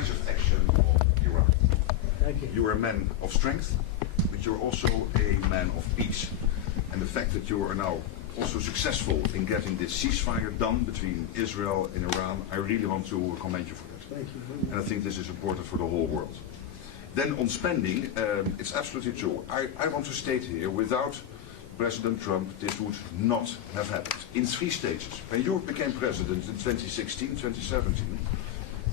decisive action of Iraq. Thank you. You are a man of strength, but you're also a man of peace. And the fact that you are now also successful in getting this ceasefire done between Israel and Iran, I really want to commend you for that. Thank you. And I think this is important for the whole world. Then on spending, it's absolutely true. I want to state here, without President Trump, this would not have happened. In 3 stages. When you became president in 2016, 2017,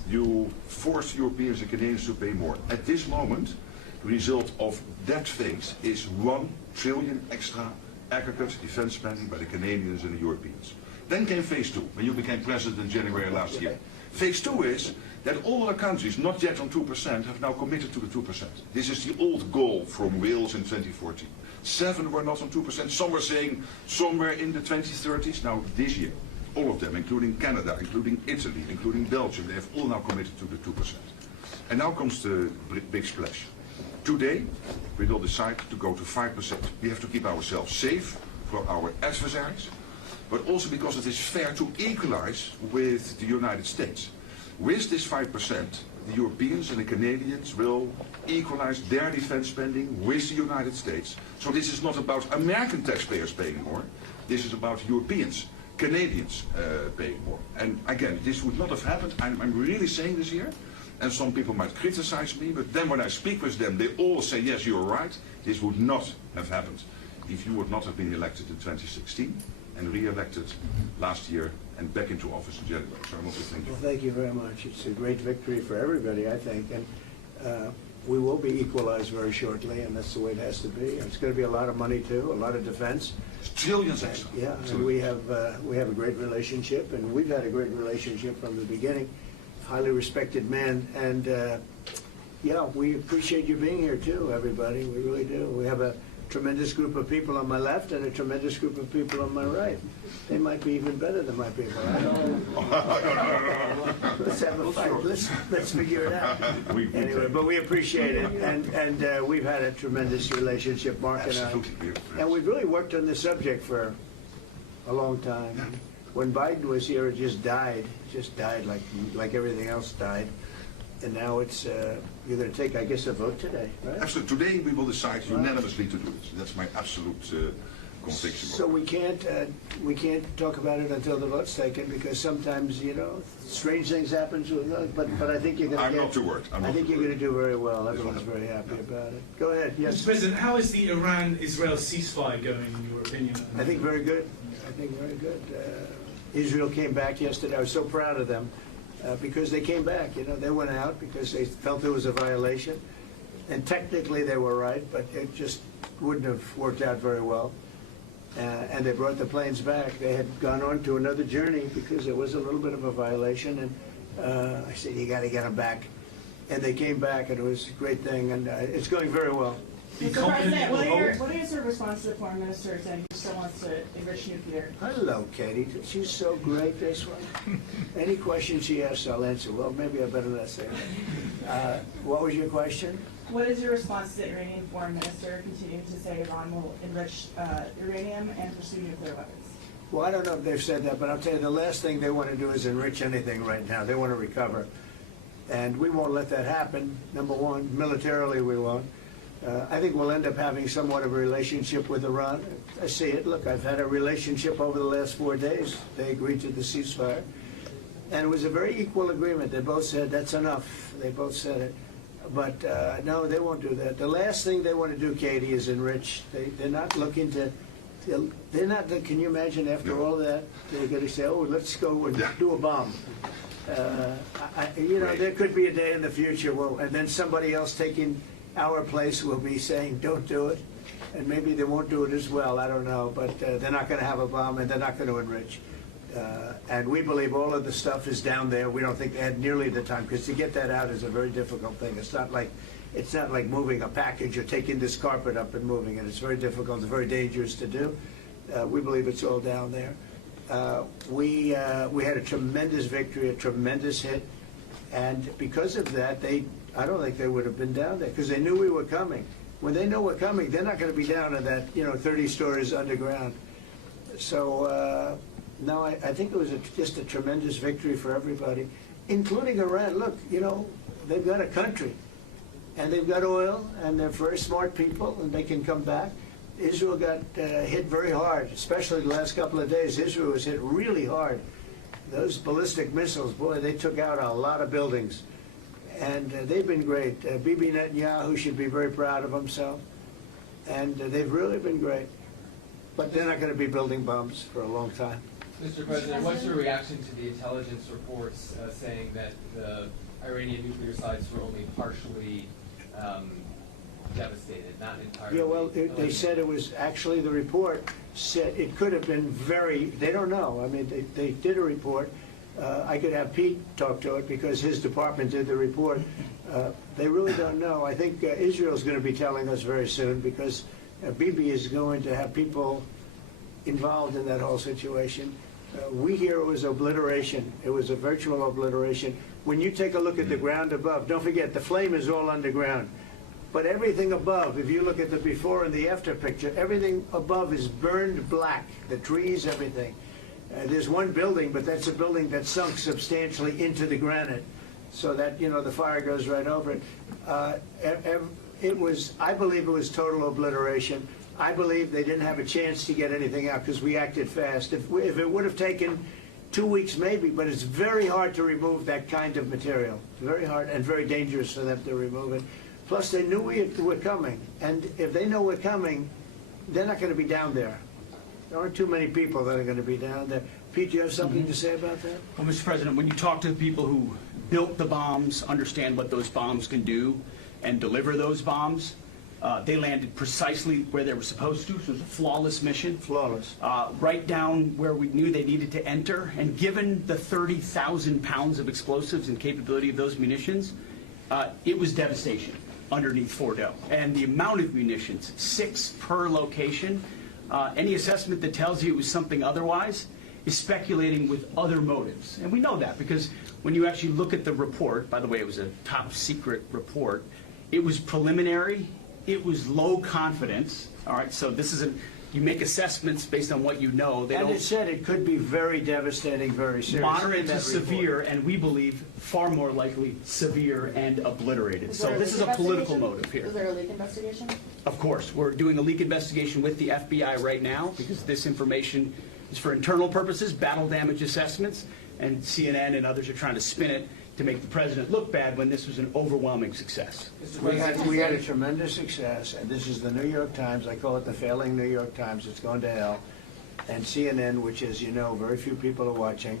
you forced Europeans and Canadians to pay more. At this moment, the result of that phase is 1 trillion extra aggregate defense spending by the Canadians and the Europeans. Then came phase 2, when you became president in January last year. Phase 2 is that all other countries, not yet on 2%, have now committed to the 2%. This is the old goal from Wales in 2014. 7 were not on 2%. Some were saying somewhere in the 2030s. Now this year, all of them, including Canada, including Italy, including Belgium, they have all now committed to the 2%. And now comes the big splash. Today, we will decide to go to 5%. We have to keep ourselves safe for our adversaries, but also because it is fair to equalize with the United States. With this 5%, the Europeans and the Canadians will equalize their defense spending with the United States. So this is not about American taxpayers paying more. This is about Europeans, Canadians paying more. And again, this would not have happened. I'm really saying this here. And some people might criticize me, but then when I speak with them, they all say, yes, you're right. This would not have happened if you would not have been elected in 2016 and re-elected last year and back into office in January. So I want to thank you. Well, thank you very much. It's a great victory for everybody, I think. And we will be equalized very shortly, and that's the way it has to be. And it's going to be a lot of money, too, a lot of defense. Trillions extra. Yeah, and we have a great relationship, and we've had a great relationship from the beginning. Highly respected man, and yeah, we appreciate you being here too, everybody. We really do. We have a tremendous group of people on my left and a tremendous group of people on my right. They might be even better than my people. I don't know. Let's have a fight. Let's figure it out. Anyway, but we appreciate it, and we've had a tremendous relationship, Mark and I. And we've really worked on this subject for a long time. When Biden was here, it just died like everything else died. And now it's, you're going to take, I guess, a vote today, right? Absolutely. Today we will decide unanimously to do it. That's my absolute conviction. So we can't talk about it until the vote's taken, because sometimes, you know, strange things happen. But I think you're going to I'm not too worried. I think you're going to do very well. Everyone's very happy about it. Go ahead. Yes. Mr. President, how is the Iran-Israel ceasefire going, in your opinion? I think very good. I think very good. Israel came back yesterday. I was so proud of them because they came back. You know, they went out because they felt there was a violation, and technically they were right, but it just wouldn't have worked out very well. And they brought the planes back. They had gone on to another journey because there was a little bit of a violation, and I said, you got to get them back. And they came back, and it was a great thing, and it's going very well. Mr. President, what is your response to the Foreign Minister saying he still wants to enrich nuclear? Hello, Katie. She's so great, this one. Any question she asks, I'll answer. Well, maybe I better not say that. What was your question? What is your response to the Iranian Foreign Minister continuing to say Iran will enrich uranium and pursue nuclear weapons? Well, I don't know if they've said that, but I'll tell you, the last thing they want to do is enrich anything right now. They want to recover. And we won't let that happen, number one. Militarily, we won't. I think we'll end up having somewhat of a relationship with Iran. I see it. Look, I've had a relationship over the last 4 days. They agreed to the ceasefire. And it was a very equal agreement. They both said, that's enough. They both said it. But no, they won't do that. The last thing they want to do, Katie, is enrich. They're not looking to, can you imagine after all that, they're going to say, oh, let's go and do a bomb. You know, there could be a day in the future, and then somebody else taking our place will be saying, don't do it. And maybe they won't do it as well, I don't know. But they're not going to have a bomb, and they're not going to enrich. And we believe all of the stuff is down there. We don't think they had nearly the time, because to get that out is a very difficult thing. It's not like moving a package or taking this carpet up and moving it. It's very difficult. It's very dangerous to do. We believe it's all down there. We had a tremendous victory, a tremendous hit, and because of that, I don't think they would have been down there, because they knew we were coming. When they know we're coming, they're not going to be down in that, 30 stories underground. So no, I think it was just a tremendous victory for everybody, including Iran. Look, they've got a country, and they've got oil, and they're very smart people, and they can come back. Israel got hit very hard, especially the last couple of days. Israel was hit really hard. Those ballistic missiles, boy, they took out a lot of buildings. And they've been great. Bibi Netanyahu should be very proud of himself. And they've really been great. But they're not going to be building bombs for a long time. Mr. President, what's your reaction to the intelligence reports saying that the Iranian nuclear sites were only partially devastated, not entirely? Yeah, well, they said it was actually, the report said it could have been very, they don't know. I mean, they did a report. I could have Pete talk to it because his department did the report. They really don't know. I think Israel's going to be telling us very soon because Bibi is going to have people involved in that whole situation. We hear it was obliteration. It was a virtual obliteration. When you take a look at the ground above, don't forget the flame is all underground. But everything above, if you look at the before and the after picture, everything above is burned black. The trees, everything. There's one building, but that's a building that sunk substantially into the granite, so that, you know, the fire goes right over it. It was, I believe it was total obliteration. I believe they didn't have a chance to get anything out because we acted fast. If it would have taken 2 weeks maybe, but it's very hard to remove that kind of material. Very hard and very dangerous for them to remove it. Plus, they knew we were coming, and if they know we're coming, they're not going to be down there. There aren't too many people that are going to be down there. Pete, do you have something to say about that? Well, Mr. President, when you talk to the people who built the bombs, understand what those bombs can do, and deliver those bombs, they landed precisely where they were supposed to. So it was a flawless mission. Flawless. Right down where we knew they needed to enter. And given the 30,000 pounds of explosives and capability of those munitions, it was devastation underneath Fordo. And the amount of munitions, 6 per location, any assessment that tells you it was something otherwise is speculating with other motives. And we know that because when you actually look at the report, by the way, it was a top secret report, it was preliminary, it was low confidence, all right, so this isn't, you make assessments based on what you know. And it said it could be very devastating, very serious. Moderate to severe, and we believe far more likely severe and obliterated. So this is a political motive here. Is there a leak investigation? Of course. We're doing a leak investigation with the FBI right now because this information is for internal purposes, battle damage assessments, and CNN and others are trying to spin it to make the president look bad when this was an overwhelming success. We had a tremendous success, and this is the New York Times. I call it the failing New York Times. It's gone to hell. And CNN, which, as you know, very few people are watching.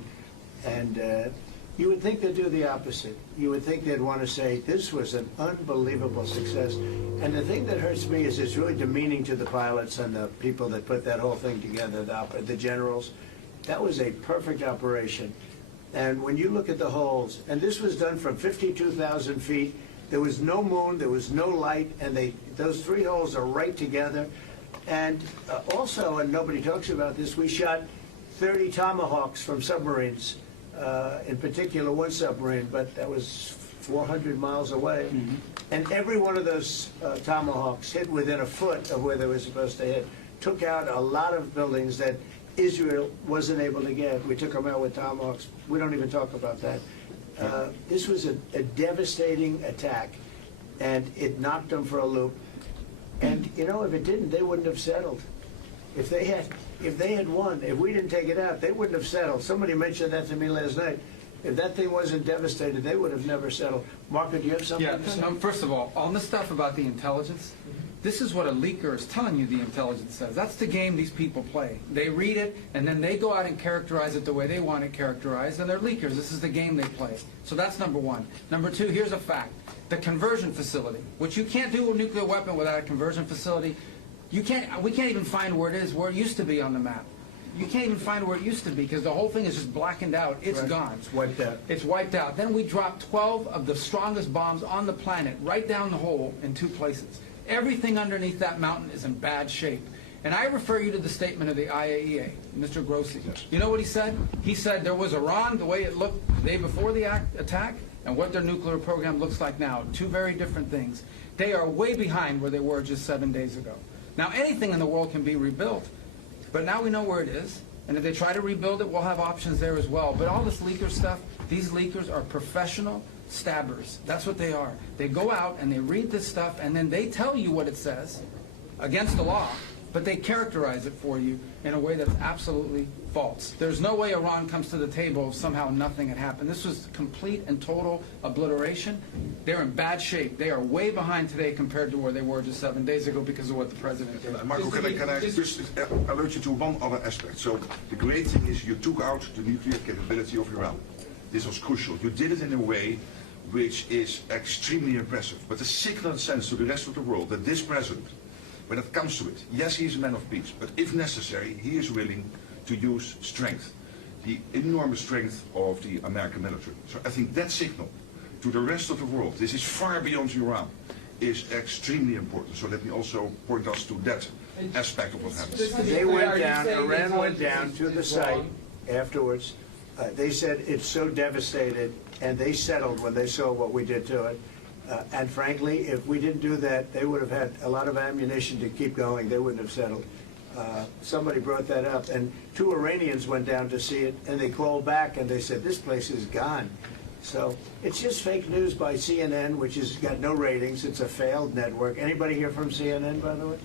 And you would think they'd do the opposite. You would think they'd want to say, this was an unbelievable success. And the thing that hurts me is it's really demeaning to the pilots and the people that put that whole thing together, the generals. That was a perfect operation. And when you look at the holes, and this was done from 52,000 feet, there was no moon, there was no light, and those 3 holes are right together. And also, and nobody talks about this, we shot 30 Tomahawks from submarines, in particular one submarine, but that was 400 miles away. Mm-hmm. And every one of those Tomahawks hit within a foot of where they were supposed to hit. Took out a lot of buildings that Israel wasn't able to get. We took them out with Tomahawks. We don't even talk about that. This was a devastating attack, and it knocked them for a loop. And you know, if it didn't, they wouldn't have settled. If they had won, if we didn't take it out, they wouldn't have settled. Somebody mentioned that to me last night. If that thing wasn't devastated, they would have never settled. Mark, do you have something to say? First of all, on the stuff about the intelligence, this is what a leaker is telling you the intelligence says. That's the game these people play. They read it, and then they go out and characterize it the way they want it characterized, and they're leakers. This is the game they play. So that's number one. Number two, here's a fact. The conversion facility, which you can't do a nuclear weapon without a conversion facility, we can't even find where it is, where it used to be on the map. You can't even find where it used to be because the whole thing is just blackened out. It's gone. It's wiped out. It's wiped out. Then we dropped 12 of the strongest bombs on the planet right down the hole in 2 places. Everything underneath that mountain is in bad shape. And I refer you to the statement of the IAEA, Mr. Grossi. You know what he said? He said there was Iran, the way it looked the day before the attack, and what their nuclear program looks like now. 2 very different things. They are way behind where they were just 7 days ago. Now, anything in the world can be rebuilt, but now we know where it is. And if they try to rebuild it, we'll have options there as well. But all this leaker stuff, these leakers are professional. stabbers. That's what they are. They go out and they read this stuff, and then they tell you what it says against the law, but they characterize it for you in a way that's absolutely false. There's no way Iran comes to the table if somehow nothing had happened. This was complete and total obliteration. They're in bad shape. They are way behind today compared to where they were just 7 days ago because of what the president did. Marco, can I just alert you to one other aspect? So the great thing is you took out the nuclear capability of Iran. This was crucial. You did it in a way which is extremely impressive. But the signal sends to the rest of the world that this president, when it comes to it, yes, he's a man of peace, but if necessary, he is willing to use strength, the enormous strength of the American military. So I think that signal to the rest of the world, this is far beyond Iran, is extremely important. So let me also point us to that aspect of what happens. They went down, Iran went down to the site afterwards. They said it's so devastated, and they settled when they saw what we did to it. And frankly, if we didn't do that, they would have had a lot of ammunition to keep going. They wouldn't have settled. Somebody brought that up, and 2 Iranians went down to see it, and they called back and they said, this place is gone. So it's just fake news by CNN, which has got no ratings. It's a failed network. Anybody here from CNN, by the way?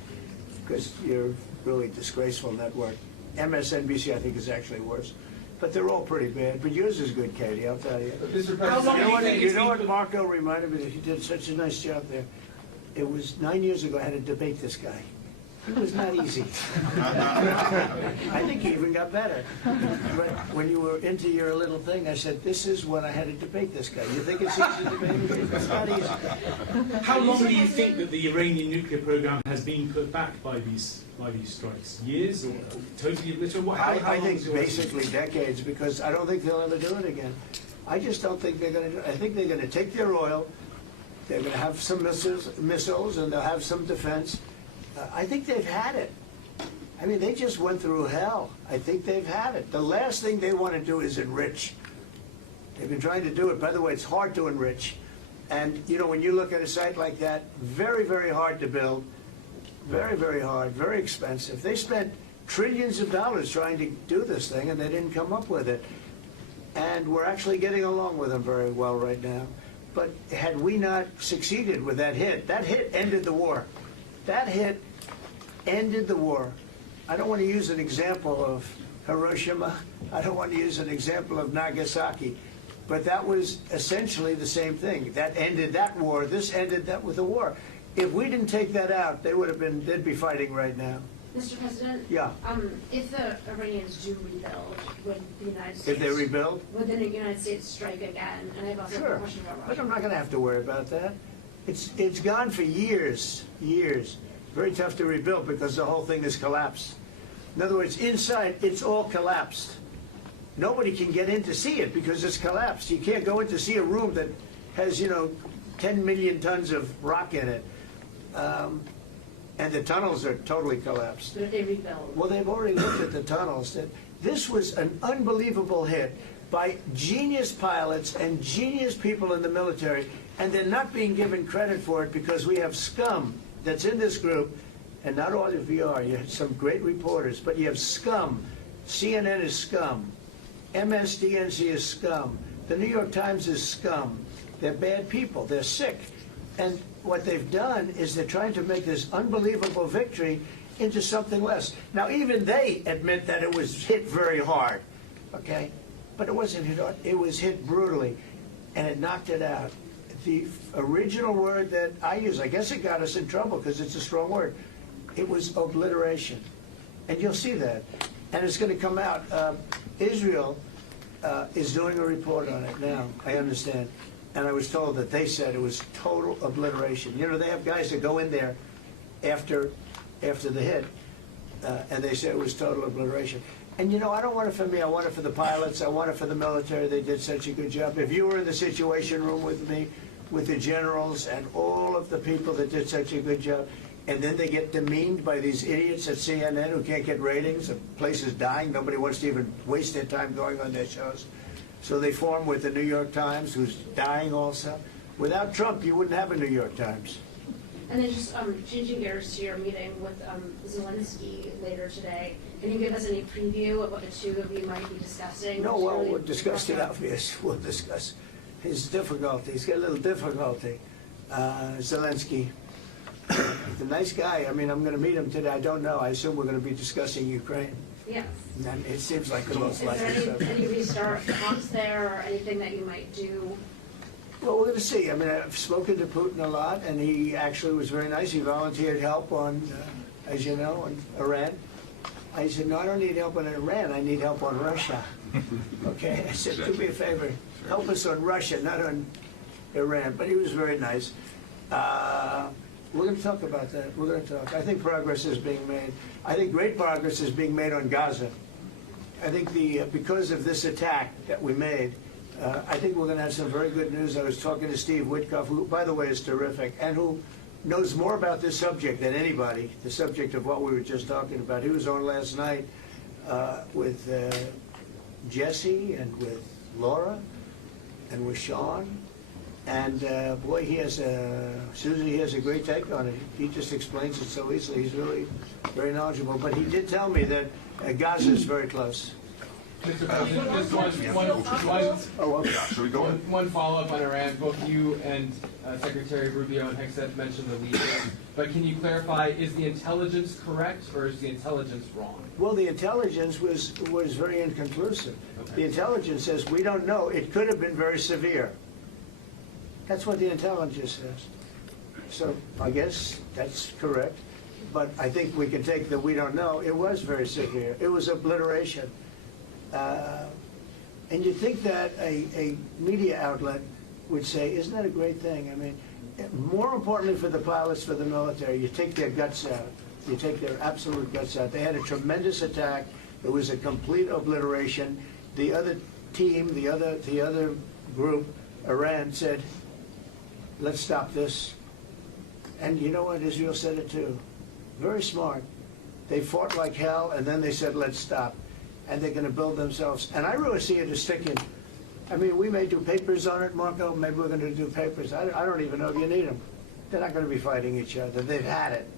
Because you're a really disgraceful network. MSNBC, I think, is actually worse. But they're all pretty bad. But yours is good, Katie, I'll tell you. Mr. President, You know what Marco reminded me that he did such a nice job there? It was 9 years ago I had to debate this guy. It was not easy. I think he even got better. But when you were into your little thing, I said, this is when I had to debate this guy. You think it's easy to debate him? It's not easy. How long do you think that the Iranian nuclear program has been put back by these strikes? Years or totally obliterated? I think basically decades, because I don't think they'll ever do it again. I just don't think they're going to do it. I think they're going to take their oil, they're going to have some missiles, and they'll have some defense. I think they've had it. I mean, they just went through hell. I think they've had it. The last thing they want to do is enrich. They've been trying to do it. By the way, it's hard to enrich. And, you know, when you look at a site like that, very, very hard to build. Very, very hard, very expensive. They spent trillions of dollars trying to do this thing, and they didn't come up with it. And we're actually getting along with them very well right now. But had we not succeeded with that hit ended the war. That hit ended the war. I don't want to use an example of Hiroshima. I don't want to use an example of Nagasaki. But that was essentially the same thing. That ended that war. This ended that with the war. If we didn't take that out, they'd be fighting right now. Mr. President? Yeah. If the Iranians do rebuild, would the United States... If they rebuild? Would the United States strike again? And I have also a question about Russia. But I'm not going to have to worry about that. It's gone for years, years. Very tough to rebuild because the whole thing has collapsed. In other words, inside, it's all collapsed. Nobody can get in to see it because it's collapsed. You can't go in to see a room that has, 10 million tons of rock in it. And the tunnels are totally collapsed. But if they rebuild? Well, they've already looked at the tunnels. This was an unbelievable hit by genius pilots and genius people in the military, and they're not being given credit for it because we have scum that's in this group, and not all of you are. You have some great reporters, but you have scum. CNN is scum. MSDNC is scum. The New York Times is scum. They're bad people. They're sick. And what they've done is they're trying to make this unbelievable victory into something less. Now, even they admit that it was hit very hard, okay? But it wasn't hit hard. It was hit brutally, and it knocked it out. The original word that I use, I guess it got us in trouble because it's a strong word. It was obliteration. And you'll see that. And it's going to come out. Israel is doing a report on it now, I understand. And I was told that they said it was total obliteration. They have guys that go in there after the hit, and they said it was total obliteration. And I don't want it for me. I want it for the pilots. I want it for the military. They did such a good job. If you were in the Situation Room with me, with the generals and all of the people that did such a good job, and then they get demeaned by these idiots at CNN who can't get ratings, the place is dying, nobody wants to even waste their time going on their shows. So they form with the New York Times, who's dying also. Without Trump, you wouldn't have a New York Times. And then just changing gears to your meeting with Zelensky later today, can you give us any preview of what the two of you might be discussing? No, well, we'll discuss it, obvious. We'll discuss his difficulty. He's got a little difficulty. Zelensky. He's a nice guy. I mean, I'm going to meet him today. I don't know. I assume we're going to be discussing Ukraine. Yes. And it seems like the most Is likely there subject. any restart talks there or anything that you might do? Well, we're going to see. I mean, I've spoken to Putin a lot, and he actually was very nice. He volunteered help on, as you know, on Iran. I said, no, I don't need help on Iran. I need help on Russia. Okay? I said, do me a favor. Help us on Russia, not on Iran. But he was very nice. We're going to talk about that. We're going to talk. I think progress is being made. I think great progress is being made on Gaza. I think because of this attack that we made, I think we're going to have some very good news. I was talking to Steve Witkoff, who, by the way, is terrific, and who knows more about this subject than anybody, the subject of what we were just talking about. He was on last night with Jesse and with Laura and with Sean. And boy, Susie has a great take on it. He just explains it so easily. He's really very knowledgeable. But he did tell me that Gaza is very close. Mr. President, just one follow-up on Iran. Both you and Secretary Rubio and Hegseth mentioned the leaders. But can you clarify, is the intelligence correct or is the intelligence wrong? Well, the intelligence was very inconclusive. Okay. The intelligence says, we don't know. It could have been very severe. That's what the intelligence says. So I guess that's correct. But I think we can take the we don't know. It was very severe. It was obliteration. And you'd think that a media outlet would say, isn't that a great thing? I mean, more importantly for the pilots, for the military, you take their guts out. You take their absolute guts out. They had a tremendous attack. It was a complete obliteration. The other team, the other group, Iran, said, let's stop this. And you know what? Israel said it too. Very smart. They fought like hell, and then they said, let's stop. And they're going to build themselves. And I really see it as sticking. I mean, we may do papers on it, Marco. Maybe we're going to do papers. I don't even know if you need them. They're not going to be fighting each other. They've had it.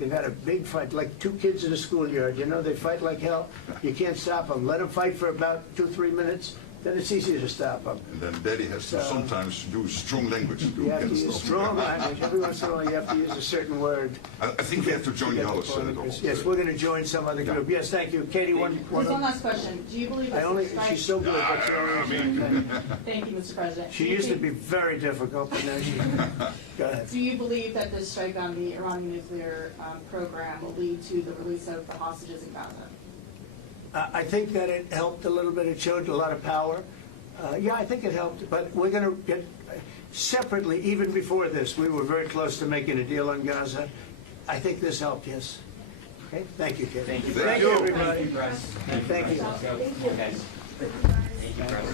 They've had a big fight, like two kids in a schoolyard. You know, they fight like hell. You can't stop them. Let them fight for about 2-3 minutes. Then it's easy to stop them. And then Daddy has to sometimes use strong language to You have to get use stuff. strong language. Every once in a while you have to use a certain word. I think we have to join the other Senate. Yes, we're going to join some other group. Yes, thank you. Katie, one There's one last question. Do you believe that she's so good, but she only Thank you, Mr. President. She used to be very difficult, but now she... Go ahead. Do you believe that this strike on the Iranian nuclear program will lead to the release of the hostages in Gaza? I think that it helped a little bit. It showed a lot of power. Yeah, I think it helped, but we're going to get separately, even before this, we were very close to making a deal on Gaza. I think this helped, yes. Okay, thank you, Kevin. Thank you. Thank you, everybody. Thank you, Press. Thank you. Thank you, Press.